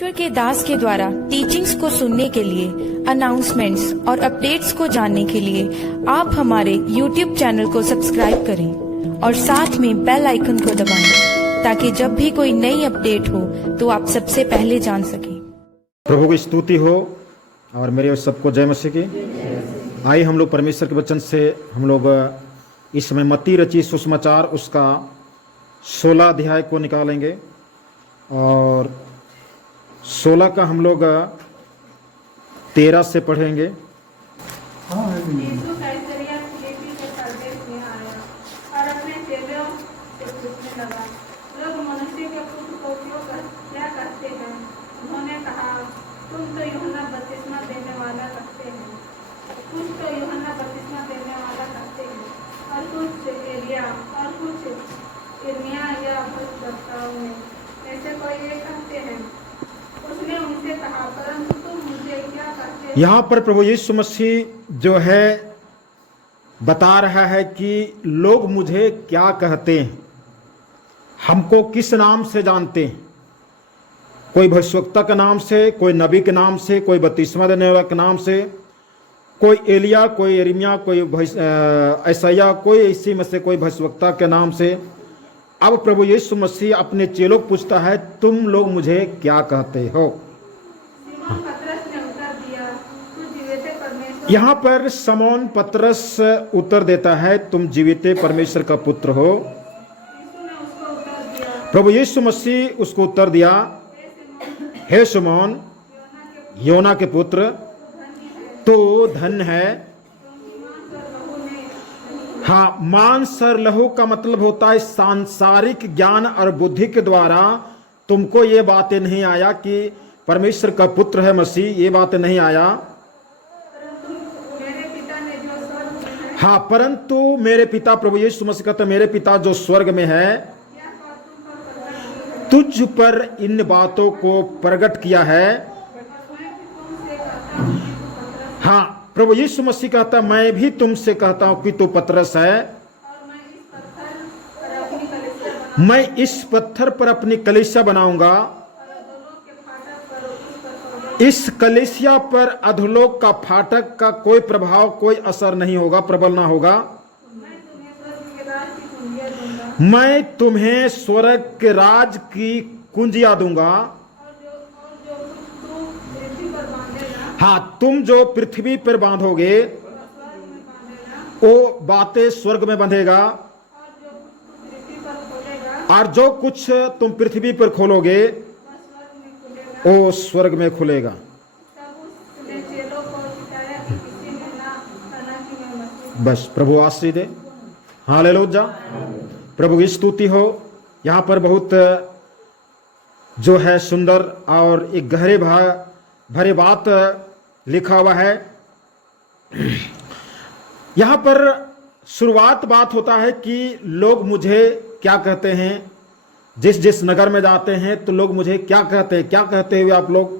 परमेश्वर के दास के द्वारा टीचिंग्स को सुनने के लिए, अनाउंसमेंट्स और अपडेट्स को जानने के लिए आप हमारे YouTube चैनल को सब्सक्राइब करें और साथ में बेल आइकन को दबाएं ताकि जब भी कोई नई अपडेट हो तो आप सबसे पहले जान सकें। प्रभु की स्तुति हो और मेरे सबको जय मसीह की। आइए हम लोग परमेश्वर के वचन से हम लोग इस समय मत्ती रची सुसमाचार उसका 16 अध्याय को निकालेंगे और 16 का हम लोग 13 से पढ़ेंगे। यीशु कैसरिया फिलिप्पी के परदेश में आया और अपने चेलों से पूछने लगा, लोग मनुष्य के पुत्र को क्या कहते हैं? उन्होंने कहा, तुम तो यूहन्ना बपतिस्मा देने वाला कहते हैं, कुछ तो यूहन्ना बपतिस्मा देने वाला कहते हैं, और कुछ एलिया और कुछ यिर्मयाह या भविष्यद्वक्ताओं में ऐसे कोई एक कहते हैं। उसने उनसे कहा, परंतु तुम मुझे क्या कहते हो? यहाँ पर प्रभु यीशु मसीह जो है बता रहा है कि लोग मुझे क्या कहते हैं, हमको किस नाम से जानते हैं। कोई भविष्यवक्ता के नाम से, कोई नबी के नाम से, कोई बपतिस्मा देने वाला के नाम से, कोई एलिया, कोई यिर्मयाह, कोई यशायाह, कोई इसी में से कोई भविष्यवक्ता के नाम से। अब प्रभु यीशु मसीह अपने चेलों को पूछता है, तुम लोग मुझे क्या कहते हो? सीमोन पतरस ने उत्तर दिया, तू जीवित परमेश्वर। यहाँ पर समौन पतरस उत्तर देता है, तुम जीवित परमेश्वर का पुत्र हो। यीशु ने उसको उत्तर दिया, प्रभु यीशु मसीह उसको उत्तर दिया, हे समौन, योना के पुत्र, तो धन्य है। हाँ, मांस और लहू का मतलब होता है सांसारिक ज्ञान और बुद्धि के द्वारा तुमको ये बातें नहीं आया कि परमेश्वर का पुत्र है मसीह, ये बातें नहीं आया। मेरे पिता ने जो स्वर्ग में है, हाँ, परंतु मेरे पिता, प्रभु यीशु मसीह कहता, मेरे पिता जो स्वर्ग में है, यह बात तुम पर प्रकट की है। तुझ पर इन बातों को प्रकट किया है। और मैं भी तुमसे कहता हूँ कि तू पतरस, हाँ, प्रभु यीशु मसीह कहता, मैं भी तुमसे कहता हूं कि तू पतरस है, और मैं इस पत्थर पर अपनी कलीसिया बनाऊंगा, और अधोलोक के फाटक पर उस पर खोले। इस कलीसिया पर अधोलोक का फाटक का कोई प्रभाव, कोई असर नहीं होगा, प्रबल ना होगा। मैं तुम्हें स्वर्ग के राज की कुंजियाँ दूंगा, मैं तुम्हें स्वर्ग के राज की कुंजियां दूंगा। और जो कुछ तू पृथ्वी पर बांधेगा, हाँ, तुम जो पृथ्वी पर बांधोगे वह स्वर्ग में बांधेगा, वो बातें स्वर्ग में बंधेगा, और जो कुछ तू पृथ्वी पर खोलेगा, और जो कुछ तुम पृथ्वी पर खोलोगे वह स्वर्ग में खुलेगा। वो स्वर्ग में खुलेगा। तब उसने चेलों को सिखाया कि किसी ने ना कहना कि मैं मसीह। बस प्रभु आशीष दे। हालेलुया, प्रभु की स्तुति हो। यहाँ पर बहुत जो है सुंदर और एक गहरे भरे बात लिखा हुआ है। यहाँ पर शुरुआत बात होता है कि लोग मुझे क्या कहते हैं। जिस जिस नगर में जाते हैं तो लोग मुझे क्या कहते हैं, क्या कहते हुए आप लोग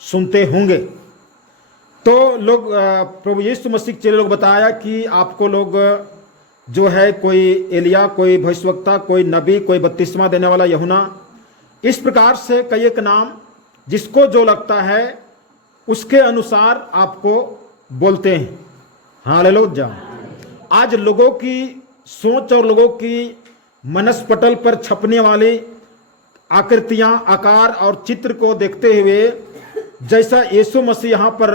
सुनते होंगे। तो लोग प्रभु यीशु मसीह के चेले लोग बताया कि आपको लोग जो है कोई एलिया, कोई भविष्यवक्ता, कोई नबी, कोई बपतिस्मा देने वाला यूहन्ना, इस प्रकार से कई एक नाम जिसको जो लगता है उसके अनुसार आपको बोलते हैं। हालेलुया। आज लोगों की सोच और लोगों की मनस्पटल पर छपने वाली आकृतियां, आकार और चित्र को देखते हुए जैसा यीशु मसीह यहाँ पर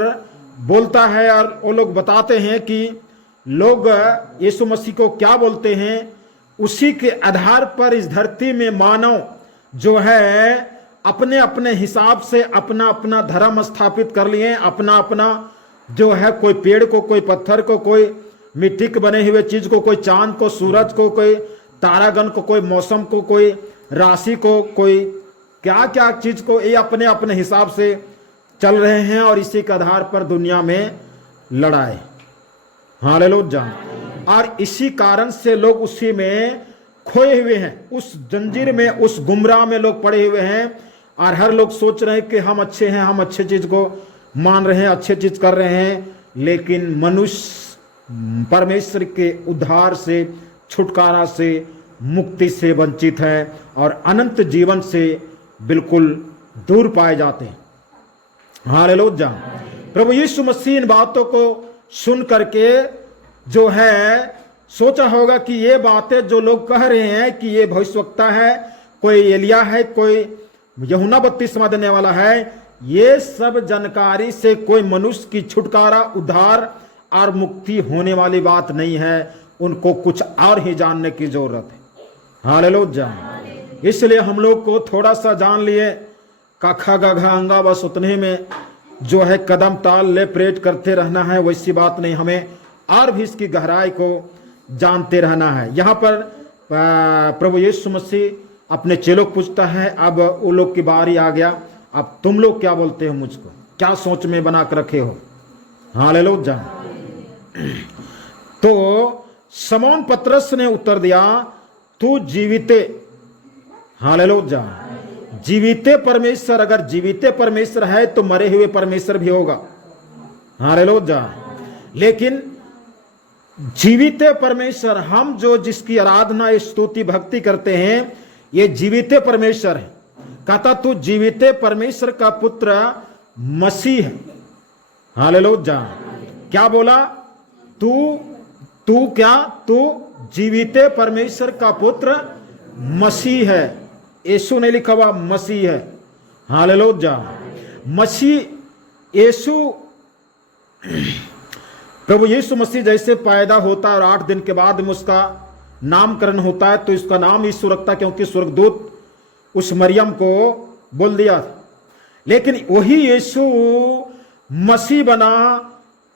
बोलता है और वो लोग बताते हैं कि लोग यीशु मसीह को क्या बोलते हैं, उसी के आधार पर इस धरती में मानव जो है अपने अपने हिसाब से अपना अपना धर्म स्थापित कर लिए। अपना अपना जो है, कोई पेड़ को, कोई पत्थर को, कोई मिट्टी के बने हुए चीज को, कोई चांद को, सूरज को, कोई तारागण को, कोई मौसम को, कोई राशि को, कोई क्या क्या चीज को, ये अपने अपने हिसाब से चल रहे हैं और इसी के आधार पर दुनिया में लड़ाई। हालेलुया। और इसी कारण से लोग उसी में खोए हुए हैं, उस जंजीर में, उस गुमराह में लोग पड़े हुए हैं। और हर लोग सोच रहे हैं कि हम अच्छे हैं, हम अच्छे चीज को मान रहे हैं, अच्छे चीज कर रहे हैं, लेकिन मनुष्य परमेश्वर के उद्धार से, छुटकारा से, मुक्ति से वंचित है और अनंत जीवन से बिल्कुल दूर पाए जाते हैं। हालेलुया। प्रभु यीशु मसीह इन बातों को सुन करके जो है सोचा होगा कि ये बातें जो लोग कह रहे हैं कि ये भविष्यवक्ता है, कोई एलिया है, कोई यूहन्ना बपतिस्मा देने वाला है, ये सब जानकारी से कोई मनुष्य की छुटकारा, उद्धार और मुक्ति होने वाली बात नहीं है। उनको कुछ और ही जानने की जरूरत है। हालेलुया। इसलिए हम लोग को थोड़ा सा जान लिए, काखा गाघा अंगा बस उतने में जो है कदम ताल ले प्रेट करते रहना है, वैसी बात नहीं। हमें और भी इसकी गहराई को जानते रहना है। यहाँ पर प्रभु यीशु मसीह अपने चेलों को पूछता है, अब वो लोग की बारी आ गया, अब तुम लोग क्या बोलते हो, मुझको क्या सोच में बना कर रखे हो। हालेलुया। तो शमौन पतरस ने उत्तर दिया, तू जीविते, हालेलुया, जीविते परमेश्वर, अगर जीविते परमेश्वर है तो मरे हुए परमेश्वर भी होगा। हालेलुया। लेकिन जीविते परमेश्वर, हम जो जिसकी आराधना, स्तुति, भक्ति करते हैं, ये जीविते परमेश्वर है। कहता तू जीविते परमेश्वर का पुत्र मसीह है। हालेलुया। क्या बोला? तू क्या? तू जीविते परमेश्वर का पुत्र मसीह है। यीशु ने लिखा हुआ मसीह है। हालेलुया। मसीह यीशु, प्रभु यीशु मसीह जैसे पैदा होता है और 8 दिन के बाद में उसका नामकरण होता है, तो इसका नाम यीशु रखता, क्योंकि स्वर्गदूत उस मरियम को बोल दिया। लेकिन वही यीशु मसीह बना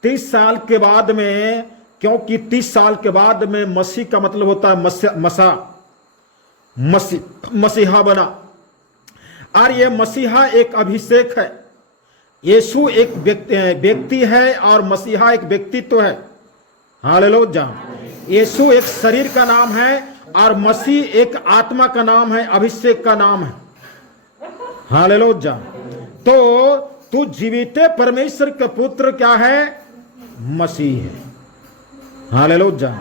30 साल के बाद में, क्योंकि 30 साल के बाद में मसीह का मतलब होता है मसीहा बना। और ये मसीहा एक अभिषेक है। यीशु एक व्यक्ति है और मसीहा एक व्यक्तित्व है। हालेलुया। यीशु एक शरीर का नाम है और मसीह एक आत्मा का नाम है, अभिषेक का नाम है। हालेलुया। तो तू जीविते परमेश्वर का पुत्र क्या है? मसीह है। हालेलुया।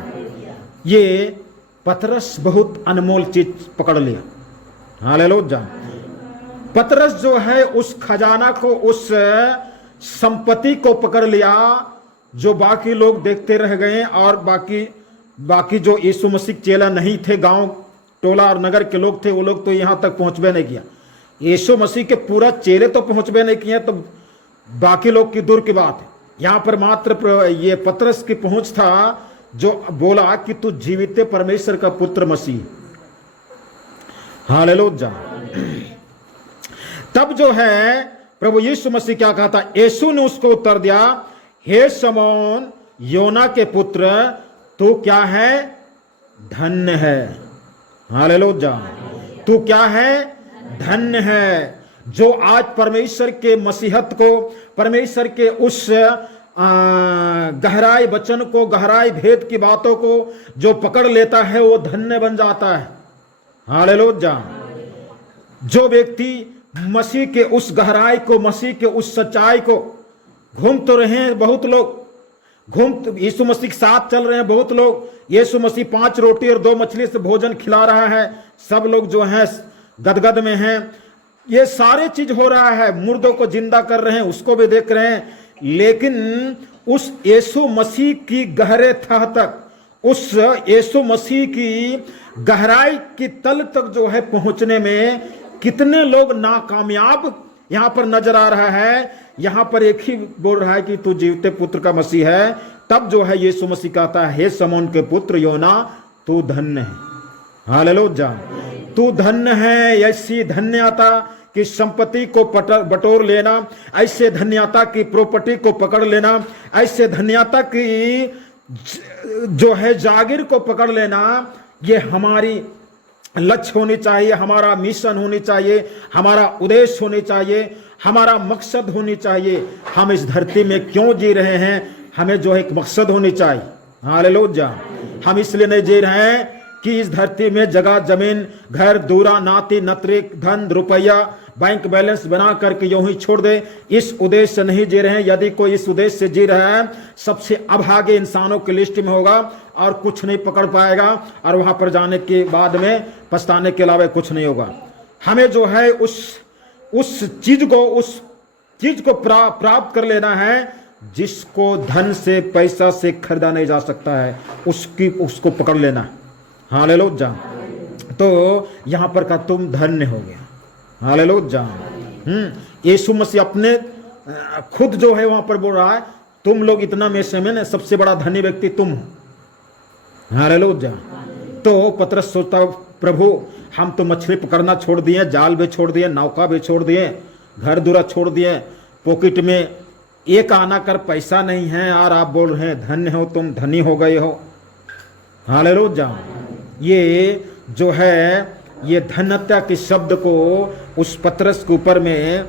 ये पतरस बहुत अनमोल चीज पकड़ लिया। हालेलुया। पतरस जो है उस खजाना को, उस संपत्ति को पकड़ लिया जो बाकी लोग देखते रह गए, और बाकी जो यीशु मसीह चेला नहीं थे, गांव टोला और नगर के लोग थे, वो लोग तो यहां तक पहुंचबे नहीं किया। यीशु मसीह के पूरा चेले तो पहुंचबे नहीं किए, तो बाकी लोग की दूर की बात है। यहां पर मात्र ये पतरस की पहुंच था जो बोला कि तू जीवित परमेश्वर का पुत्र मसीह। हालेलुया। तब जो है प्रभु यीशु मसीह क्या कहा था? यीशु ने उसको उत्तर दिया, हे शमौन योना के पुत्र, तू क्या है? धन्य है। हालेलुया। तू क्या है? धन्य है। जो आज परमेश्वर के मसीहत को, परमेश्वर के उस गहराई वचन को, गहराई भेद की बातों को जो पकड़ लेता है, वो धन्य बन जाता है। हालेलुया। जो व्यक्ति मसीह के उस गहराई को, मसीह के उस सच्चाई को, घूम तो रहे हैं बहुत लोग, यीशु मसीह के साथ चल रहे हैं बहुत लोग, यीशु मसीह 5 रोटी और 2 मछली से भोजन खिला रहा है, सब लोग जो हैं गदगद में हैं, ये सारे चीज हो रहा है, मुर्दों को जिंदा कर रहे हैं, उसको भी देख रहे हैं। लेकिन उस यीशु मसीह की गहरे तह तक, उस यीशु मसीह की गहराई की तल तक जो है पहुंचने में कितने लोग नाकामयाब यहां पर नजर आ रहा है। यहां पर एक ही बोल रहा है कि तू जीवते पुत्र का मसीह है। तब जो है यीशु मसीह कहता है, हे शमौन के पुत्र योना, तू धन्य है। हालेलुया। तू धन्य है। ऐसी धन्यता की संपत्ति को बटोर लेना, ऐसे धन्यता की प्रॉपर्टी को पकड़ लेना, ऐसे धन्यता की जो है जागीर को पकड़ लेना, ये हमारी लक्ष्य होनी चाहिए, हमारा मिशन होनी चाहिए, हमारा उद्देश्य होनी चाहिए, हमारा मकसद होनी चाहिए। हम इस धरती में क्यों जी रहे हैं, हमें जो है एक मकसद होनी चाहिए। हालेलुया। हम इसलिए नहीं जी रहे हैं कि इस धरती में जगह, जमीन, घर, दूरा, नाती, नतरी, धन, रुपया, बैंक बैलेंस बना करके यूं ही छोड़ दे, इस उद्देश्य से नहीं जी रहे हैं। यदि कोई इस उद्देश्य से जी रहा है, सबसे अभागे इंसानों की लिस्ट में होगा और कुछ नहीं पकड़ पाएगा, और वहां पर जाने के बाद में पछताने के अलावा कुछ नहीं होगा। हमें जो है उस उस चीज को प्राप्त कर लेना है जिसको धन से पैसा से खरीदा नहीं जा सकता है, उसको पकड़ लेना है। हालेलुया। तो यहां पर कहा तुम धन्य हो गया। हालेलुया। यीशु मसीह अपने खुद जो है वहां पर बोल रहा है तुम लोग इतना में से में सबसे बड़ा धनी व्यक्ति तुम हो। हालेलुया। तो पतरस सोचता प्रभु हम तो मछली पकड़ना छोड़ दिए, जाल भी छोड़ दिए, नौका भी छोड़ दिए, घर दूरा छोड़ दिए, पॉकेट में एक आना कर पैसा नहीं है और आप बोल रहे हैं धन्य हो तुम, धनी हो गए हो। हालेलुया। ये जो है ये धन्यता के शब्द को उस पतरस के ऊपर में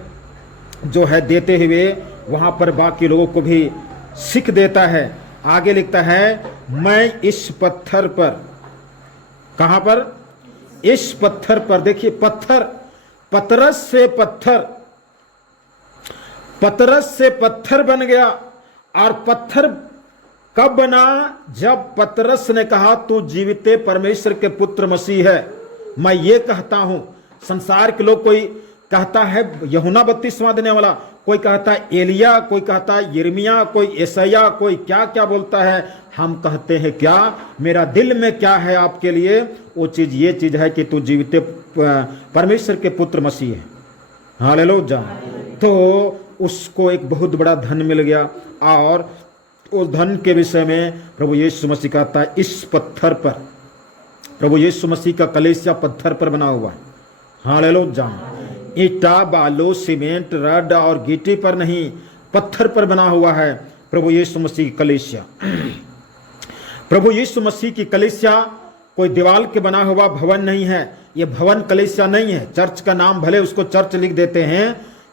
जो है देते हुए वहां पर बाकी लोगों को भी सीख देता है। आगे लिखता है मैं इस पत्थर पर, कहां पर? इस पत्थर पर। देखिए पत्थर, पतरस से पत्थर बन गया। और पत्थर कब बना? जब पतरस ने कहा तू जीवित परमेश्वर के पुत्र मसीह है। मैं ये कहता हूं, संसार के लोग कोई कहता है यूहन्ना बपतिस्मा देने वाला, कोई कहता है एलिया, कोई कहता है यिर्मयाह, कोई यशायाह, कोई क्या क्या बोलता है। हम कहते हैं क्या? मेरा दिल में क्या है आपके लिए? वो चीज ये चीज है कि तू जीवित परमेश्वर के पुत्र मसीह है। हालेलुया। तो उसको एक बहुत बड़ा धन मिल गया। और उस धन के विषय में प्रभु यीशु मसीह कहता है इस पत्थर पर, प्रभु यीशु मसीह का कलीसिया पत्थर पर बना हुआ है। हालेलुया। ईटा, बालू, सीमेंट, रड और गिट्टी पर नहीं, पत्थर पर बना हुआ है प्रभु यीशु मसीह की कलीसिया। प्रभु यीशु मसीह की कलीसिया कोई दीवार के बना हुआ भवन नहीं है। ये भवन कलीसिया नहीं है। चर्च का नाम भले उसको चर्च लिख देते हैं,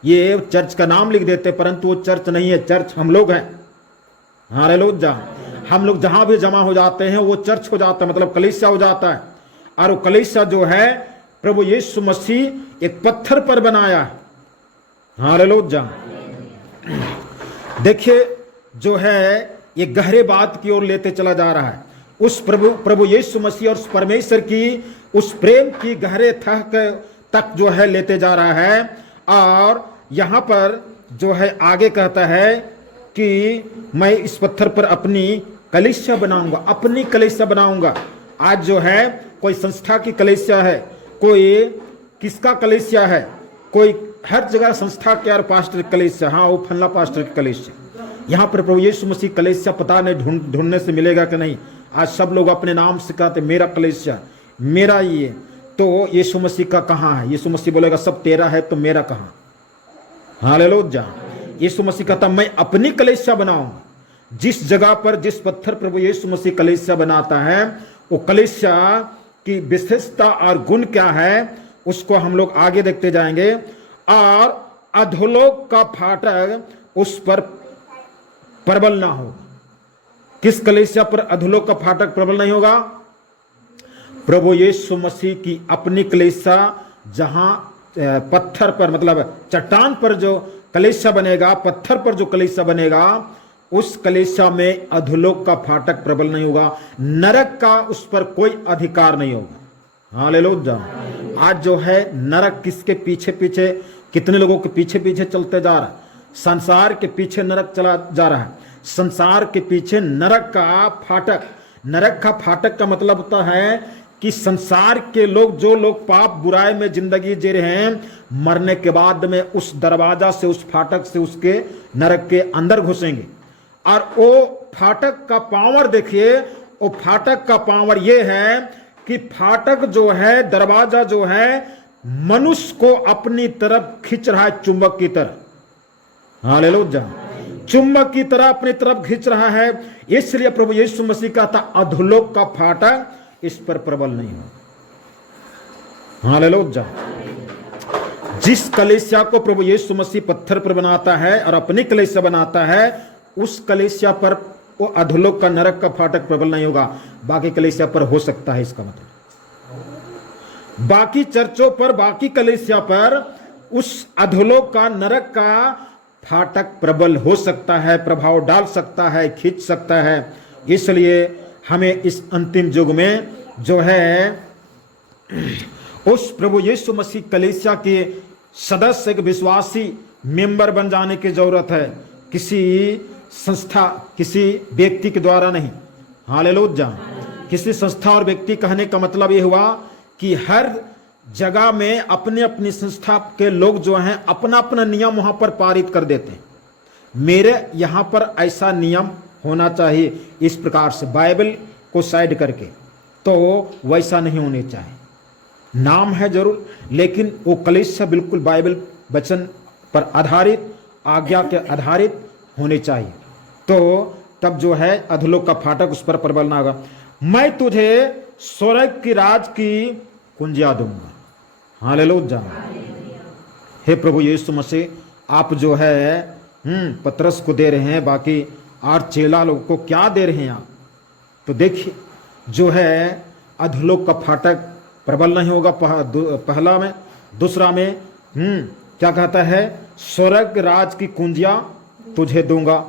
ये चर्च का नाम लिख देते हैं, परंतु वो चर्च नहीं है। चर्च हम लोग हैं। हालेलुया। हम लोग जहां भी जमा हो जाते हैं वो चर्च हो जाता है, मतलब कलीसिया हो जाता है। और वो कलीसिया जो है प्रभु यीशु मसीह एक पत्थर पर बनाया है। हालेलुया। देखिए जो है ये गहरे बात की ओर लेते चला जा रहा है। उस प्रभु यीशु मसीह और उस परमेश्वर की उस प्रेम की गहरे तक जो है लेते जा रहा है। और यहां पर जो है आगे कहता है कि मैं इस पत्थर पर अपनी कलीसिया बनाऊंगा, अपनी कलीसिया बनाऊंगा। आज जो है कोई संस्था की कलीसिया है, कोई किसका कलीसिया है, कोई हर जगह संस्था के और पास्टर की कलीसिया, हाँ वो फल्ला पास्टर की कलीसिया। यहाँ पर प्रभु यीशु मसीह कलीसिया पता नहीं ढूंढने से मिलेगा कि नहीं। आज सब लोग अपने नाम से कहते मेरा कलीसिया, मेरा ये। तो यीशु मसीह का कहाँ है? यीशु मसीह बोलेगा सब तेरा है तो मेरा कहाँ? हालेलुया। यीशु मसीह कहता मैं अपनी कलीसिया बनाऊंगा। जिस जगह पर, जिस पत्थर प्रभु यीशु मसीह कलीसिया बनाता है, वो कलीसिया की विशेषता और गुण क्या है उसको हम लोग आगे देखते जाएंगे। और अधोलोक का फाटक उस पर प्रबल ना हो। किस कलीसिया पर अधोलोक का फाटक प्रबल नहीं होगा? प्रभु यीशु मसीह की अपनी कलीसिया, जहां पत्थर पर मतलब चट्टान पर जो कलीसिया बनेगा, पत्थर पर जो कलीसिया बनेगा, उस कलीसिया में अधोलोक का फाटक प्रबल नहीं होगा। नरक का उस पर कोई अधिकार नहीं होगा। हालेलुया। आज जो है नरक किसके पीछे पीछे, कितने लोगों के पीछे पीछे चलते जा रहा है? संसार के पीछे नरक चला जा रहा है। संसार के पीछे नरक का फाटक। नरक का फाटक का मतलब होता है कि संसार के लोग, जो लोग पाप बुराई में जिंदगी जी रहे हैं, मरने के बाद में उस दरवाजा से, उस फाटक से उसके नरक के अंदर घुसेंगे। और वो फाटक का पावर देखिए, वो फाटक का पावर ये है कि फाटक जो है, दरवाजा जो है, मनुष्य को अपनी तरफ खींच रहा है, चुंबक की तरह। हालेलुया। चुंबक की तरह अपनी तरफ खींच रहा है। इसलिए प्रभु यीशु मसीह कहता अधोलोक का फाटक इस पर प्रबल नहीं हो। हालेलुया। जिस कलीसिया को प्रभु यीशु मसीह पत्थर पर बनाता है और अपनी कलीसिया बनाता है, उस कलीसिया पर वो अधोलोक का, नरक का फाटक प्रबल नहीं होगा। बाकी कलीसिया पर हो सकता है। इसका मतलब बाकी चर्चों पर, बाकी कलीसिया पर उस अधोलोक का, नरक का फाटक प्रबल हो सकता है, प्रभाव डाल सकता है, खींच सकता है। इसलिए हमें इस अंतिम युग में जो है उस प्रभु यीशु मसीह कलीसिया के सदस्य, एक विश्वासी मेंबर बन जाने की जरूरत है, किसी संस्था, किसी व्यक्ति के द्वारा नहीं। हालेलुया। किसी संस्था और व्यक्ति कहने का मतलब ये हुआ कि हर जगह में अपने अपनी संस्था के लोग जो हैं अपना अपना नियम वहां पर पारित कर देते हैं। मेरे यहां पर ऐसा नियम होना चाहिए, इस प्रकार से बाइबल को साइड करके, तो वैसा नहीं होने चाहिए। नाम है जरूर, लेकिन वो कलीसिया बिल्कुल बाइबल वचन पर आधारित, आज्ञा के आधारित होने चाहिए। तो तब जो है अधोलोक का फाटक उस पर प्रबल ना होगा। मैं तुझे स्वर्ग की राज की कुंजिया दूंगा। हालेलुया। हे प्रभु यीशु मसीह, आप जो है पतरस को दे रहे हैं, बाकी और चेला लोग को क्या दे रहे हैं आप? तो देखिए जो है अधोलोक का फाटक प्रबल नहीं होगा, पहला में। दूसरा में क्या कहता है? स्वर्ग राज की कुंजिया तुझे दूंगा,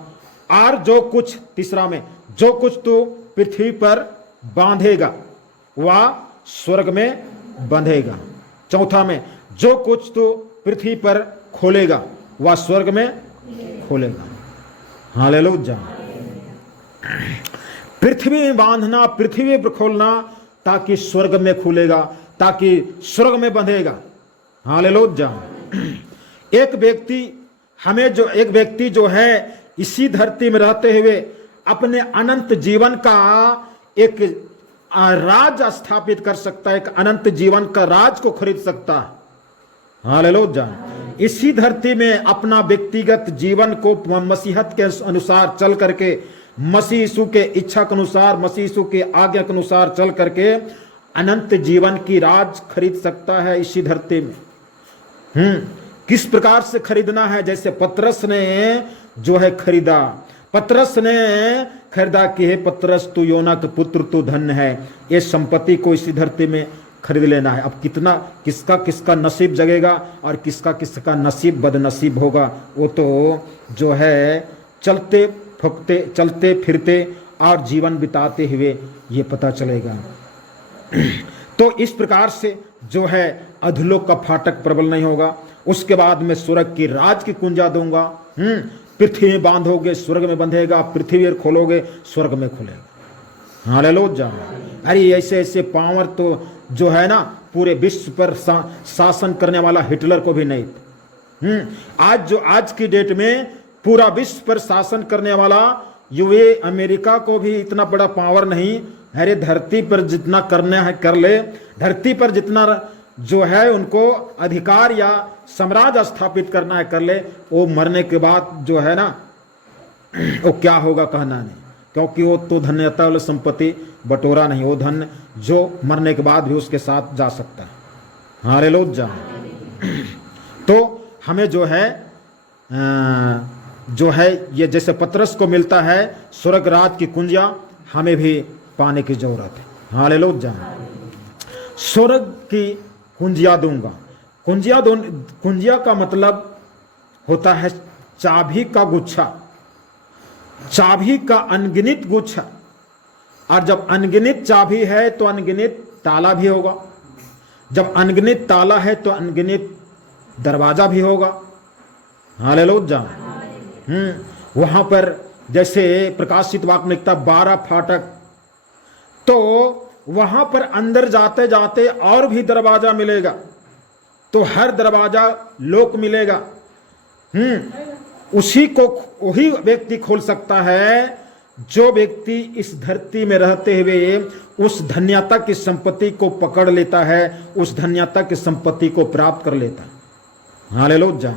और जो कुछ, तीसरा में, जो कुछ तू पृथ्वी पर बांधेगा वह स्वर्ग में बंधेगा। चौथा में, जो कुछ तू पृथ्वी पर खोलेगा वह स्वर्ग में खोलेगा। हालेलुया। पृथ्वी में बांधना, पृथ्वी पर खोलना, ताकि स्वर्ग में खुलेगा, ताकि स्वर्ग में बंधेगा। हालेलुया। एक व्यक्ति जो है इसी धरती में रहते हुए अपने अनंत जीवन का एक राज स्थापित कर सकता है, एक अनंत जीवन का राज को खरीद सकता है। हालेलुया। इसी धरती में अपना व्यक्तिगत जीवन को मसीहत के अनुसार चल करके, मसीह यीशु के इच्छा के अनुसार, मसीह यीशु के आज्ञा के अनुसार चल करके अनंत जीवन की राज खरीद सकता है इसी धरती में। किस प्रकार से खरीदना है? जैसे पतरस ने जो है खरीदा, पतरस ने खरीदा कि हे पतरस, तू योना के पुत्र, तू धन्य है। ये संपत्ति को इसी धरती में खरीद लेना है। अब कितना किसका नसीब जगेगा और किसका नसीब बदनसीब होगा, वो तो जो है चलते फिरते और जीवन बिताते हुए ये पता चलेगा। तो इस प्रकार से जो है अधोलोक का फाटक प्रबल नहीं होगा। उसके बाद मैं स्वर्ग की राज की कुंजा दूंगा। पृथ्वी में बांधोगे स्वर्ग में बंधेगा, पृथ्वी पर खोलोगे स्वर्ग में खुलेगा। हालेलुया। अरे ऐसे पावर तो जो है ना पूरे विश्व पर शासन करने वाला हिटलर को भी नहीं। आज की डेट में पूरा विश्व पर शासन करने वाला यूए अमेरिका को भी इतना बड़ा पावर नहीं। अरे धरती पर जितना करना है कर ले, धरती पर जितना जो है उनको अधिकार या साम्राज्य स्थापित करना है कर ले। वो मरने के बाद जो है ना वो क्या होगा कहना नहीं, क्योंकि वो तो धन्यता वाली संपत्ति बटोरा नहीं, वो धन जो मरने के बाद भी उसके साथ जा सकता है। हालेलुया। तो हमें जो है ये जैसे पतरस को मिलता है स्वर्ग राज की कुंजिया, हमें भी पाने की जरूरत है। हालेलुया। स्वर्ग की कुंजिया दूंगा। कुंजिया का मतलब होता है चाबी का गुच्छा, चाबी का अनगिनत गुच्छा। और जब अनगिनत चाबी है तो अनगिनत ताला भी होगा, जब अनगिनत ताला है तो अनगिनत दरवाजा भी होगा। हालेलुया। वहां पर जैसे प्रकाशित वाक्य में लिखता 12 फाटक, तो वहां पर अंदर जाते जाते और भी दरवाजा मिलेगा, तो हर दरवाजा लोक मिलेगा। वही व्यक्ति खोल सकता है जो व्यक्ति इस धरती में रहते हुए उस धन्यता की संपत्ति को पकड़ लेता है, उस धन्यता की संपत्ति को प्राप्त कर लेता है। हालेलुया।